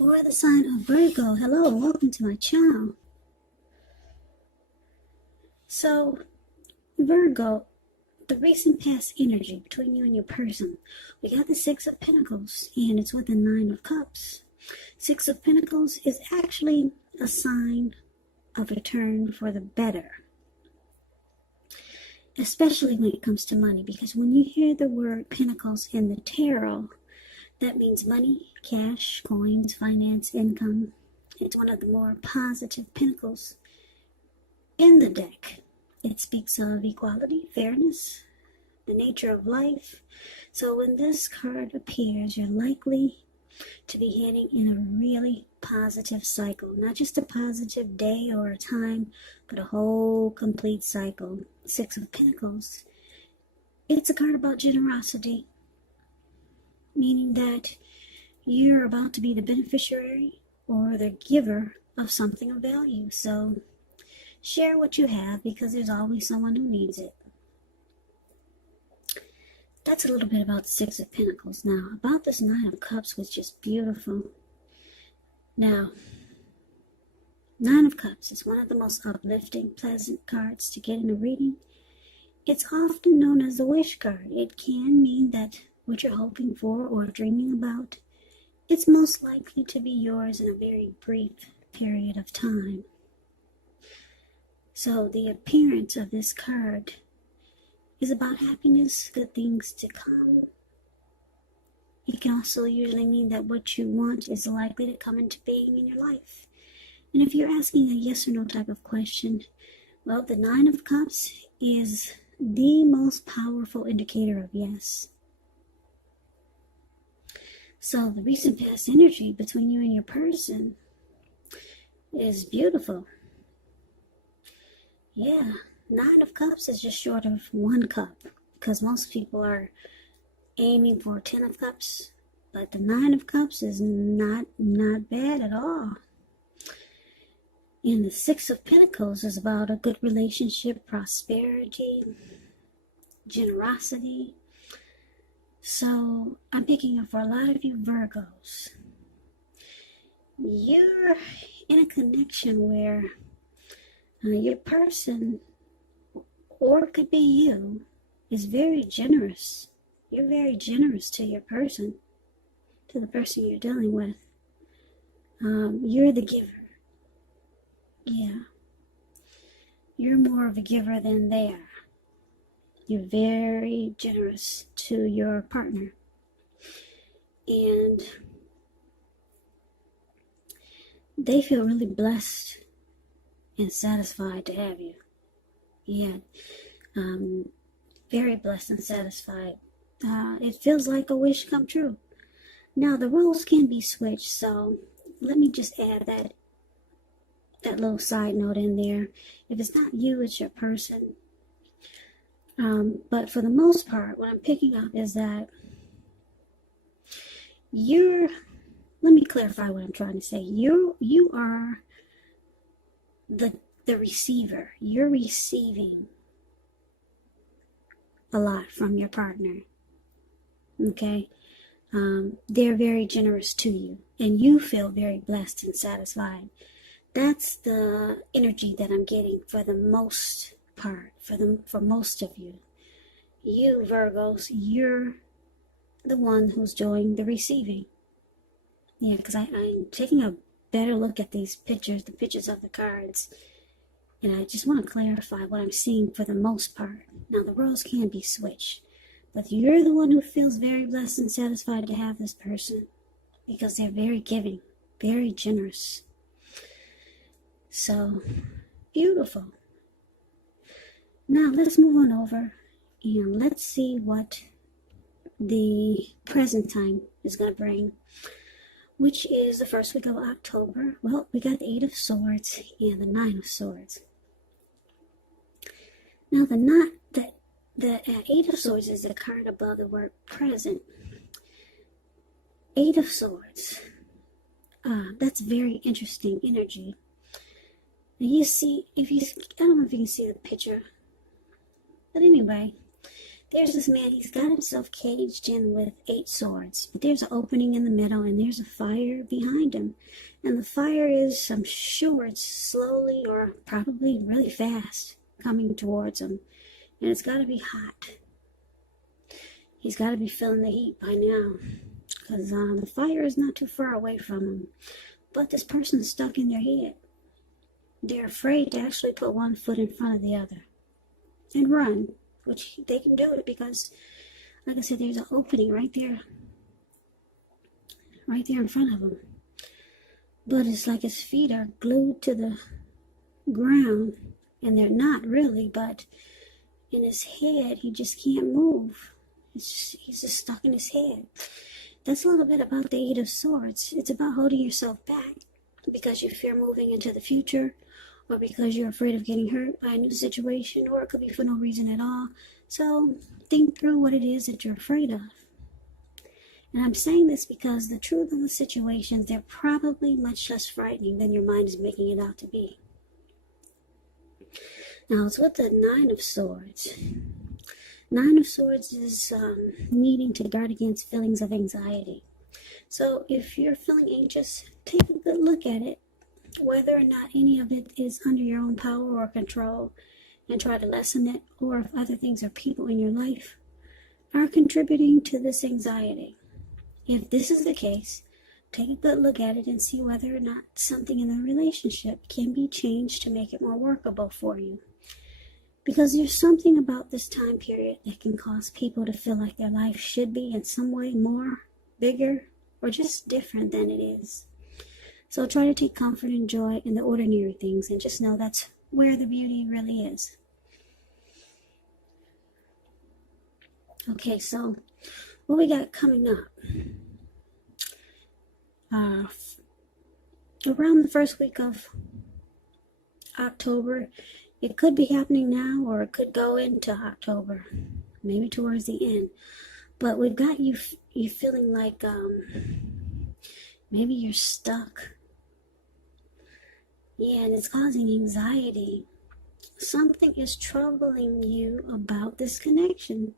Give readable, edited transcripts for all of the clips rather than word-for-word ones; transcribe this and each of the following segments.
For the sign of Virgo, hello, welcome to my channel. So, Virgo, the recent past energy between you and your person, we got the Six of Pentacles, and it's with the Nine of Cups. Six of Pentacles is actually a sign of a turn for the better, especially when it comes to money, because when you hear the word Pentacles in the tarot, that means money, cash, coins, finance, income. It's one of the more positive pentacles in the deck. It speaks of equality, fairness, the nature of life. So when this card appears, you're likely to be heading in a really positive cycle. Not just a positive day or a time, but a whole complete cycle. Six of Pentacles. It's a card about generosity, meaning that you're about to be the beneficiary or the giver of something of value. So share what you have, because there's always someone who needs it. That's a little bit about the Six of Pentacles. Now, about this Nine of Cups, which is beautiful. Now, Nine of Cups is one of the most uplifting, pleasant cards to get in a reading. It's often known as the wish card. It can mean that what you're hoping for or dreaming about, it's most likely to be yours in a very brief period of time. So the appearance of this card is about happiness, good things to come. It can also usually mean that what you want is likely to come into being in your life. And if you're asking a yes or no type of question, well, the Nine of Cups is the most powerful indicator of yes. So the recent past energy between you and your person is beautiful. Yeah, Nine of Cups is just short of one cup, because most people are aiming for 10 of Cups, but the Nine of Cups is not bad at all. And the Six of Pentacles is about a good relationship, prosperity, generosity. So I'm picking up for a lot of you Virgos. You're in a connection where your person, or it could be you, is very generous. You're very generous to your person, to the person you're dealing with. You're the giver. Yeah. You're more of a giver than they are. You're very generous to your partner. And they feel really blessed and satisfied to have you. Yeah. Very blessed and satisfied. It feels like a wish come true. Now, the roles can be switched, so let me just add that little side note in there. If it's not you, it's your person. But for the most part, what I'm picking up is that let me clarify what I'm trying to say. You are the receiver. You're receiving a lot from your partner. Okay? They're very generous to you, and you feel very blessed and satisfied. That's the energy that I'm getting for the most part, for most of you. You Virgos, you're the one who's doing the receiving. Yeah, because I'm taking a better look at these pictures, the pictures of the cards, and I just want to clarify what I'm seeing for the most part. Now, the roles can be switched, but you're the one who feels very blessed and satisfied to have this person, because they're very giving, very generous. So, beautiful. Now, let's move on over and let's see what the present time is going to bring, which is the first week of October. Well, we got the Eight of Swords and the Nine of Swords. Now, the Eight of Swords is the card above the word present. Eight of Swords. That's very interesting energy. And you see, I don't know if you can see the picture, but anyway, There's this man, he's got himself caged in with 8 swords, but there's an opening in the middle and there's a fire behind him. And the fire is, I'm sure it's slowly or probably really fast coming towards him. And it's got to be hot. He's got to be feeling the heat by now, because the fire is not too far away from him. But this person's stuck in their head. They're afraid to actually put one foot in front of the other and run. Which they can do it because, like I said, there's an opening right there in front of him. But it's like his feet are glued to the ground, and they're not really, but in his head, he just can't move. He's just stuck in his head. That's a little bit about the 8 of Swords. It's about holding yourself back because you fear moving into the future, or because you're afraid of getting hurt by a new situation, or it could be for no reason at all. So think through what it is that you're afraid of. And I'm saying this because the truth of the situations, they're probably much less frightening than your mind is making it out to be. Now it's with the 9 of Swords. 9 of Swords is needing to guard against feelings of anxiety. So if you're feeling anxious, take a good look at it, whether or not any of it is under your own power or control, and try to lessen it, or if other things or people in your life are contributing to this anxiety. If this is the case, take a good look at it and see whether or not something in the relationship can be changed to make it more workable for you. Because there's something about this time period that can cause people to feel like their life should be in some way more, bigger, or just different than it is. So try to take comfort and joy in the ordinary things and just know that's where the beauty really is. Okay, so what we got coming up? Around the first week of October, it could be happening now or it could go into October, maybe towards the end. But we've got you feeling like maybe you're stuck. Yeah, and it's causing anxiety. Something is troubling you about this connection.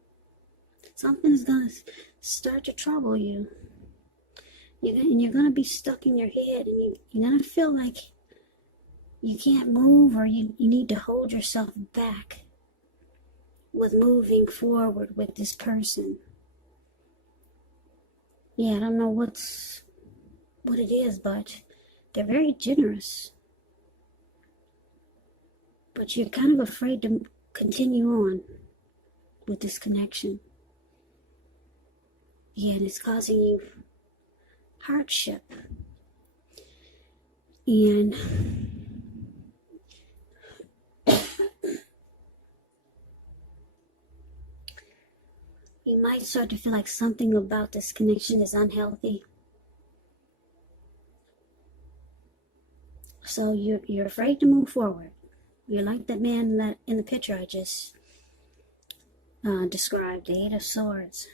Something's going to start to trouble you. And you're going to be stuck in your head, and you're going to feel like you can't move, or you need to hold yourself back with moving forward with this person. Yeah, I don't know what it is, but they're very generous. But you're kind of afraid to continue on with this connection. Yeah, and it's causing you hardship. And you might start to feel like something about this connection is unhealthy. So you're afraid to move forward. You're like that man that in the picture I just described, the 8 of Swords.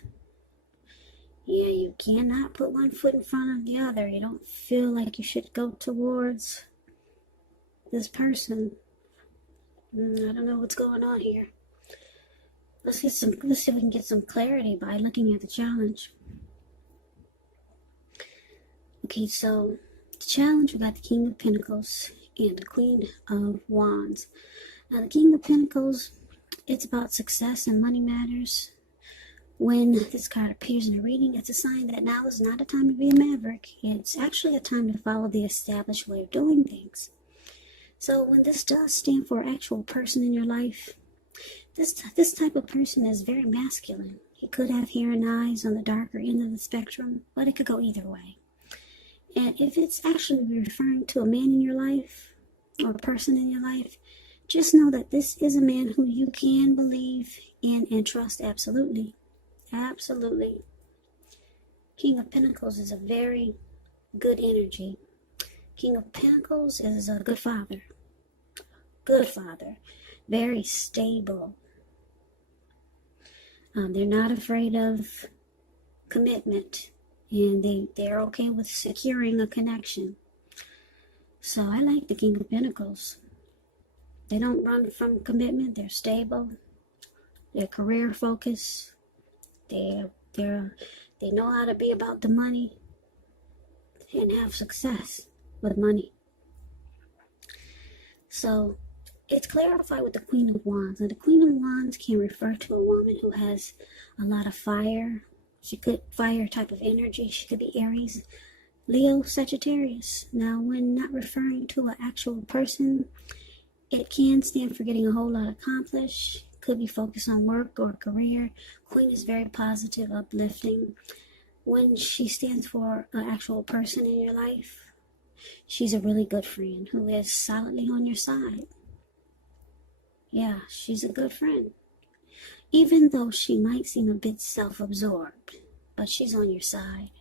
Yeah, you cannot put one foot in front of the other. You don't feel like you should go towards this person. I don't know what's going on here. Let's see if we can get some clarity by looking at the challenge. Okay, so the challenge, we got the King of Pentacles and the Queen of Wands. Now, the King of Pentacles, it's about success and money matters. When this card appears in a reading, it's a sign that now is not a time to be a maverick. It's actually a time to follow the established way of doing things. So when this does stand for an actual person in your life, this type of person is very masculine. He could have hair and eyes on the darker end of the spectrum, but it could go either way. And if it's actually referring to a man in your life or a person in your life, just know that this is a man who you can believe in and trust absolutely. Absolutely. King of Pentacles is a very good energy. King of Pentacles is a good father. Good father. Very stable. They're not afraid of commitment. And they're okay with securing a connection. So I like the King of Pentacles. They don't run from commitment. They're stable. They're career focused. They know how to be about the money and have success with money. So it's clarified with the Queen of Wands. Now, the Queen of Wands can refer to a woman who has a lot of fire. She could fire type of energy. She could be Aries, Leo, Sagittarius. Now, when not referring to an actual person, it can stand for getting a whole lot accomplished. Could be focused on work or career. Queen is very positive, uplifting. When she stands for an actual person in your life, she's a really good friend who is solidly on your side. Yeah, she's a good friend. Even though she might seem a bit self-absorbed, but she's on your side.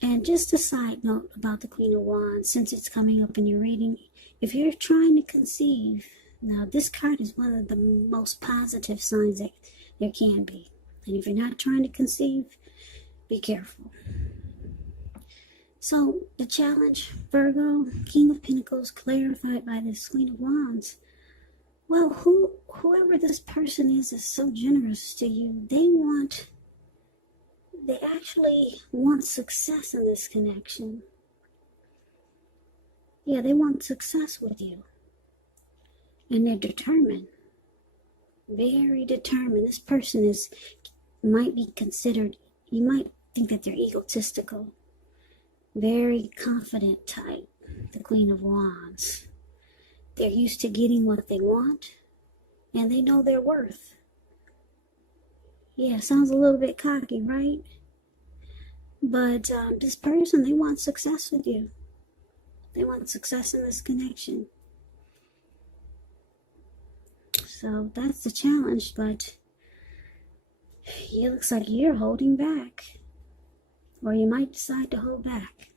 And just a side note about the Queen of Wands, since it's coming up in your reading, if you're trying to conceive, now this card is one of the most positive signs that there can be. And if you're not trying to conceive, be careful. So the challenge, Virgo, King of Pinnacles, clarified by this Queen of Wands. Well, whoever this person is so generous to you, they actually want success in this connection. Yeah, they want success with you. And they're determined. Very determined. This person might be considered, you might think that they're egotistical. Very confident type, the Queen of Wands. They're used to getting what they want, and they know their worth. Yeah, sounds a little bit cocky, right? But this person, they want success with you. They want success in this connection. So that's the challenge, but it looks like you're holding back. Or you might decide to hold back.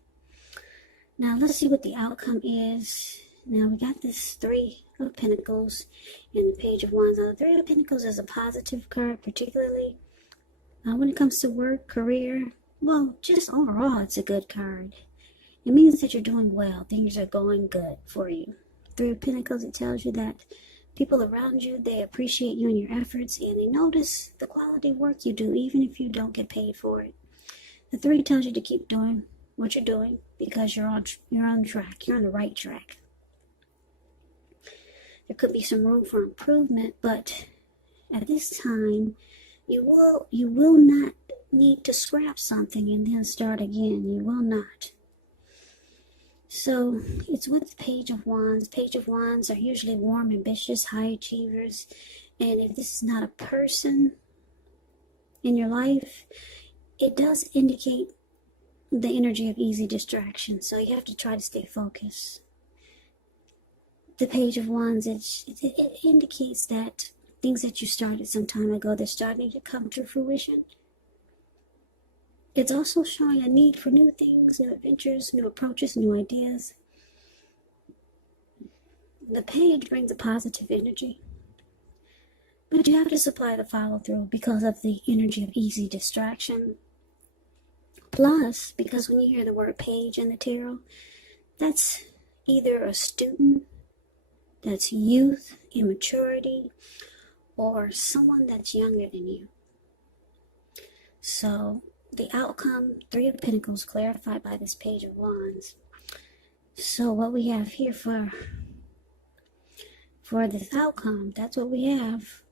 Now let's see what the outcome is. Now we got this Three of Pentacles and the Page of Wands. Now the Three of Pentacles is a positive card, particularly when it comes to work, career. Well, just overall, it's a good card. It means that you're doing well. Things are going good for you. Three of Pentacles, it tells you that people around you, they appreciate you and your efforts, and they notice the quality work you do, even if you don't get paid for it. The Three tells you to keep doing what you're doing because you're on track. You're on the right track. There could be some room for improvement, but at this time, you will not need to scrap something and then start again. You will not. So it's with the Page of Wands. Page of Wands are usually warm, ambitious, high achievers. And if this is not a person in your life, it does indicate the energy of easy distraction. So you have to try to stay focused. The Page of Wands, it indicates that things that you started some time ago, they're starting to come to fruition. It's also showing a need for new things, new adventures, new approaches, new ideas. The Page brings a positive energy. But you have to supply the follow-through because of the energy of easy distraction. Plus, because when you hear the word page in the tarot, that's either a student, that's youth, immaturity, or someone that's younger than you. So, the outcome, Three of Pentacles, clarified by this Page of Wands. So what we have here for this outcome, that's what we have.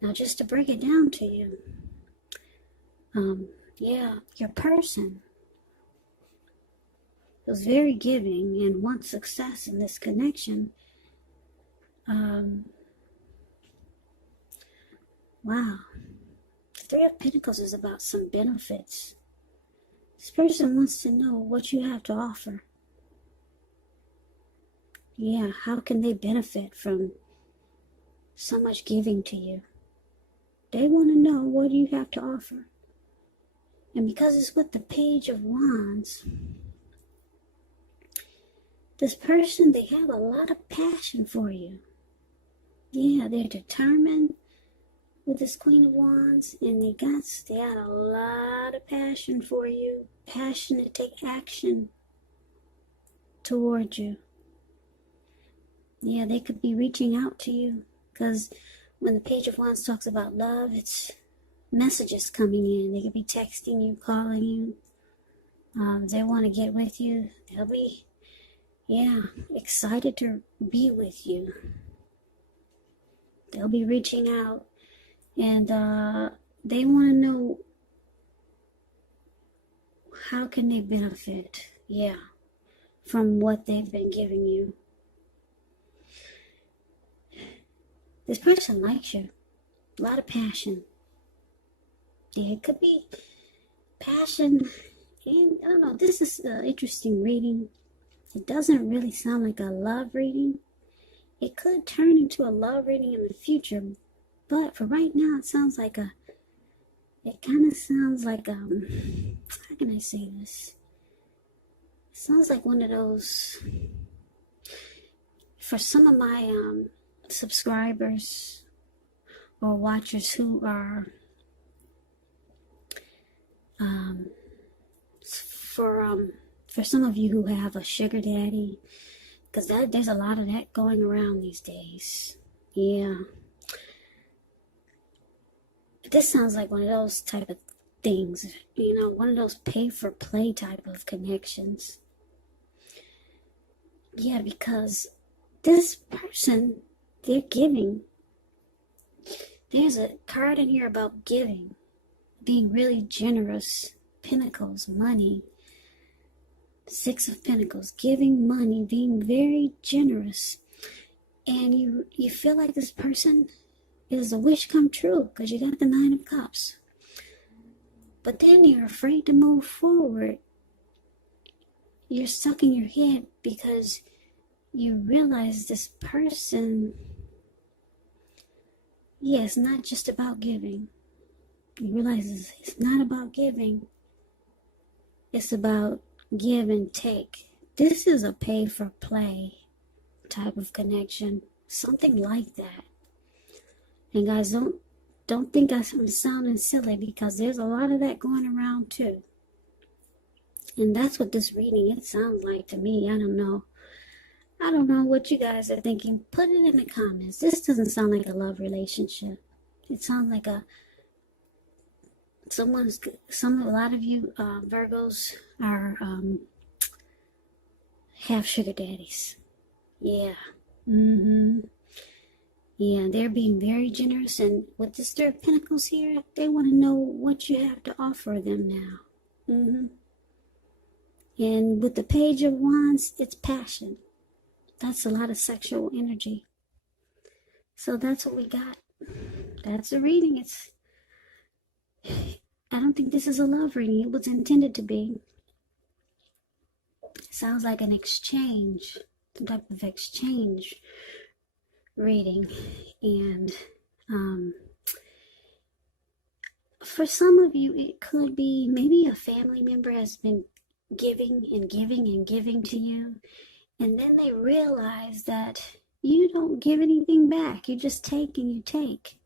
Now just to break it down to you, your person was very giving and wants success in this connection. Wow. Three of Pentacles is about some benefits. This person wants to know what you have to offer. Yeah, how can they benefit from so much giving to you? They want to know what you have to offer. And because it's with the Page of Wands, this person, they have a lot of passion for you. Yeah, they're determined with this Queen of Wands, and they got a lot of passion for you. Passion to take action toward you. Yeah, they could be reaching out to you because when the Page of Wands talks about love, it's messages coming in. They could be texting you, calling you. They want to get with you. They'll be, excited to be with you. They'll be reaching out, and they want to know how can they benefit, from what they've been giving you. This person likes you. A lot of passion. Yeah, it could be passion. And I don't know, this is an interesting reading. It doesn't really sound like a love reading. It could turn into a love reading in the future. But for right now, it kind of sounds like, how can I say this? It sounds like one of those, for some of my subscribers or watchers who are for some of you who have a sugar daddy, because there's a lot of that going around these days. This sounds like one of those type of things, one of those pay for play type of connections. Because this person, they're giving. There's a card in here about giving, being really generous. Pinnacles, money. 6 of Pentacles, giving money, being very generous. And you feel like this person is a wish come true because you got the 9 of Cups. But then you're afraid to move forward. You're stuck in your head because you realize this person, it's not just about giving. You realize it's not about giving. It's about give and take. This is a pay for play type of connection. Something like that. And guys, don't think I'm sounding silly, because there's a lot of that going around too. And that's what this reading, it sounds like to me. I don't know what you guys are thinking. Put it in the comments. This doesn't sound like a love relationship. It sounds like a lot of you Virgos are have sugar daddies. They're being very generous, and with this 3 of Pentacles here, they want to know what you have to offer them now. And with the Page of Wands, it's passion. That's a lot of sexual energy. So that's what we got. That's a reading. I don't think this is a love reading. It was intended to be. Sounds like an exchange, some type of exchange reading. And for some of you, it could be maybe a family member has been giving and giving and giving to you, and then they realize that you don't give anything back. You just take and you take.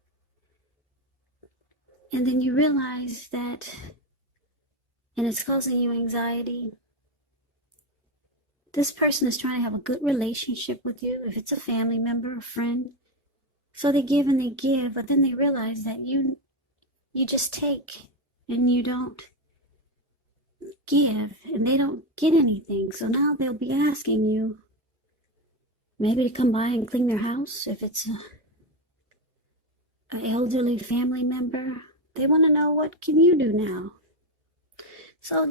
And then you realize that, and it's causing you anxiety. This person is trying to have a good relationship with you, if it's a family member, a friend. So they give and they give, but then they realize that you just take and you don't give, and they don't get anything. So now they'll be asking you maybe to come by and clean their house. If it's an elderly family member, they want to know, what can you do now? So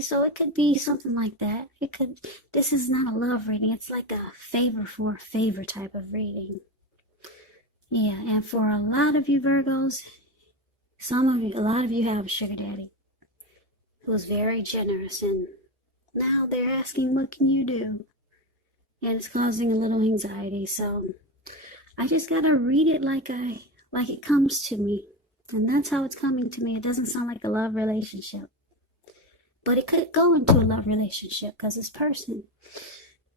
so it could be something like that. This is not a love reading. It's like a favor for a favor type of reading. And for a lot of you Virgos, a lot of you have a sugar daddy who is very generous, and now they're asking, what can you do? And it's causing a little anxiety. So I just gotta read it like it comes to me. And that's how it's coming to me. It doesn't sound like a love relationship. But it could go into a love relationship, because this person,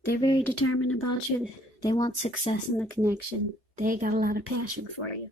they're very determined about you. They want success in the connection. They got a lot of passion for you.